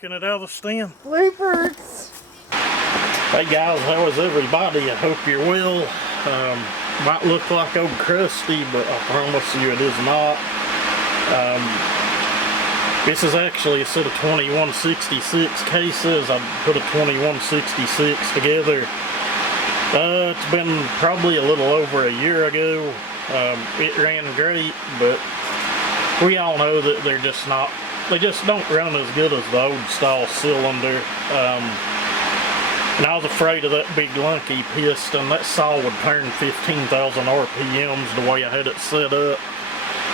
working it out of the stem. Bloopers. Hey guys, how is everybody? I hope you're well. Might look like old crusty, but I promise you it is not. This is actually a set of 2166 cases. I put a 2166 together. It's been probably a little over a year ago. It ran great, but we all know that they just don't run as good as the old style cylinder. And I was afraid of that big lunky piston. That saw would turn 15,000 RPMs the way I had it set up.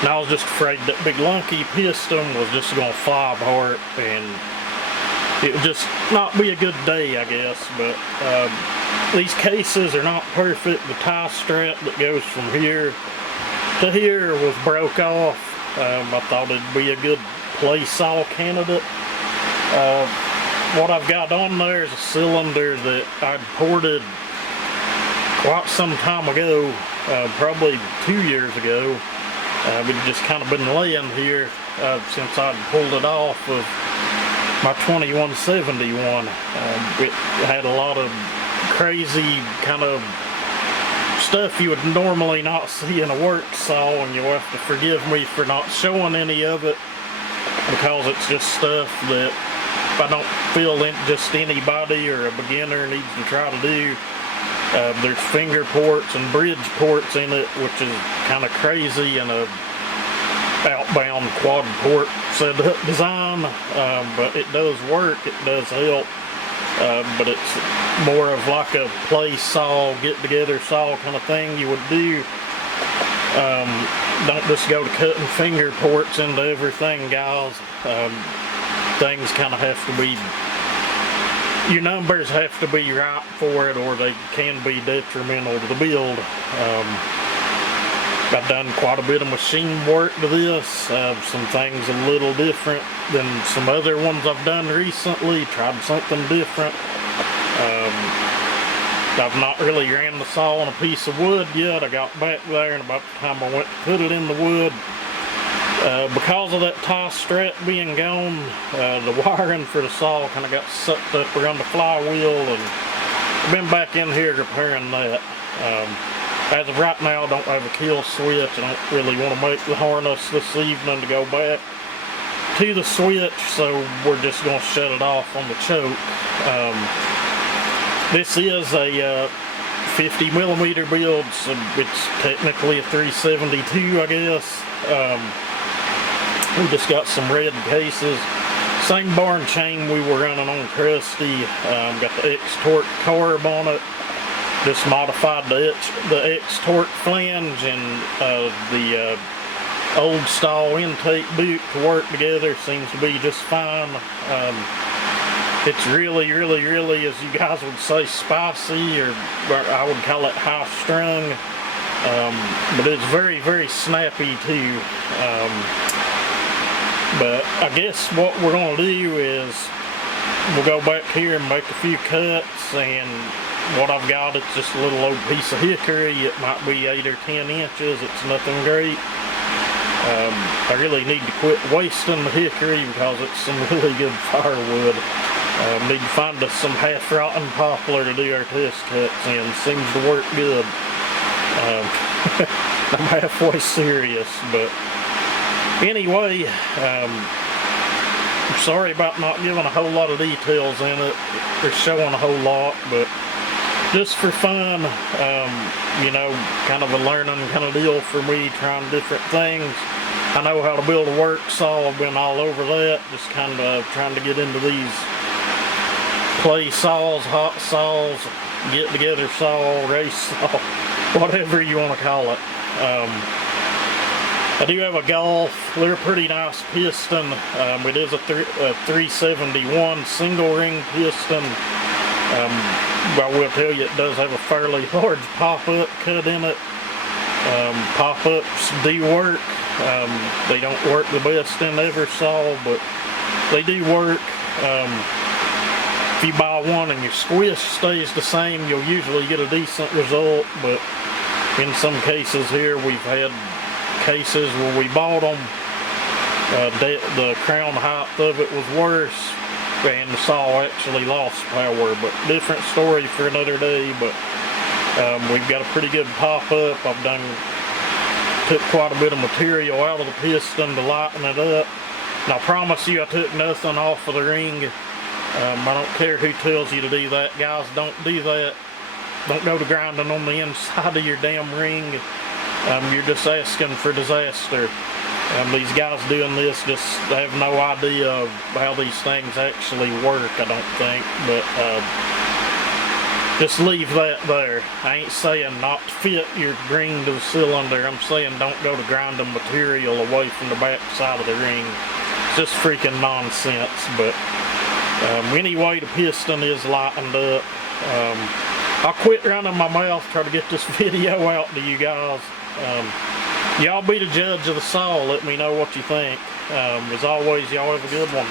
And I was just afraid that big lunky piston was just going to fly apart and it would just not be a good day, I guess. But these cases are not perfect. The tie strap that goes from here to here was broke off. I thought it'd be a good play saw candidate. What I've got on there is a cylinder that I'd ported quite some time ago, probably 2 years ago. We'd just kind of been laying here since I'd pulled it off of my 2171. It had a lot of crazy kind of stuff you would normally not see in a work saw, and you'll have to forgive me for not showing any of it because it's just stuff that I don't feel just anybody or a beginner needs to try to do. There's finger ports and bridge ports in it, which is kind of crazy in a outbound quad port setup design, but it does work, it does help. But it's more of like a play saw, get together saw kind of thing you would do. Don't just go to cutting finger ports into everything, guys. Things kind of have to be, your numbers have to be right for it, or they can be detrimental to the build. I've done quite a bit of machine work to this. Some things a little different than some other ones I've done recently. Tried something different. I've not really ran the saw on a piece of wood yet. I got back there, and about the time I went to put it in the wood, because of that tie strap being gone, the wiring for the saw kind of got sucked up around the flywheel, and I've been back in here repairing that. As of right now, I don't have a kill switch. I don't really want to make the harness this evening to go back to the switch, so we're just going to shut it off on the choke. This is a 50 millimeter build, so it's technically a 372, I guess. We just got some red cases. Same barn chain we were running on Krusty. Got the X-Torque carb on it. Just modified the X-Torque flange and the old style intake boot to work together. Seems to be just fine. It's really, as you guys would say, spicy, or I would call it high strung. But it's very, very snappy too. But I guess what we're going to do is we'll go back here and make a few cuts, and what I've got, it's just a little old piece of hickory. It might be 8 or 10 inches. It's nothing great. I really need to quit wasting the hickory because it's some really good firewood. Need to find us some half-rotten poplar to do our test cuts in. Seems to work good. I'm halfway serious, but anyway, I'm sorry about not giving a whole lot of details in it or showing a whole lot, but just for fun, you know, kind of a learning kind of deal for me, trying different things. I know how to build a work saw. I've been all over that, just kind of trying to get into these play saws, hot saws, get together saw, race saw, whatever you want to call it. I do have a Golf. They're a pretty nice piston. It is a 371 single ring piston. I will tell you, it does have a fairly large pop-up cut in it. Pop-ups do work. They don't work the best in every saw, but they do work. If you buy one and your squish stays the same, you'll usually get a decent result, but in some cases here, we've had cases where we bought them, the crown height of it was worse, and the saw actually lost power, but different story for another day. But we've got a pretty good pop-up. Took quite a bit of material out of the piston to lighten it up. And I promise you I took nothing off of the ring. I don't care who tells you to do that. Guys, don't do that. Don't go to grinding on the inside of your damn ring. You're just asking for disaster. These guys doing this just have no idea of how these things actually work, I don't think. But just leave that there. I ain't saying not to fit your ring to the cylinder. I'm saying don't go to grinding material away from the back side of the ring. It's just freaking nonsense. But anyway, the piston is lightened up. I'll quit running my mouth, try to get this video out to you guys. Y'all be the judge of the saw. Let me know what you think. As always, y'all have a good one.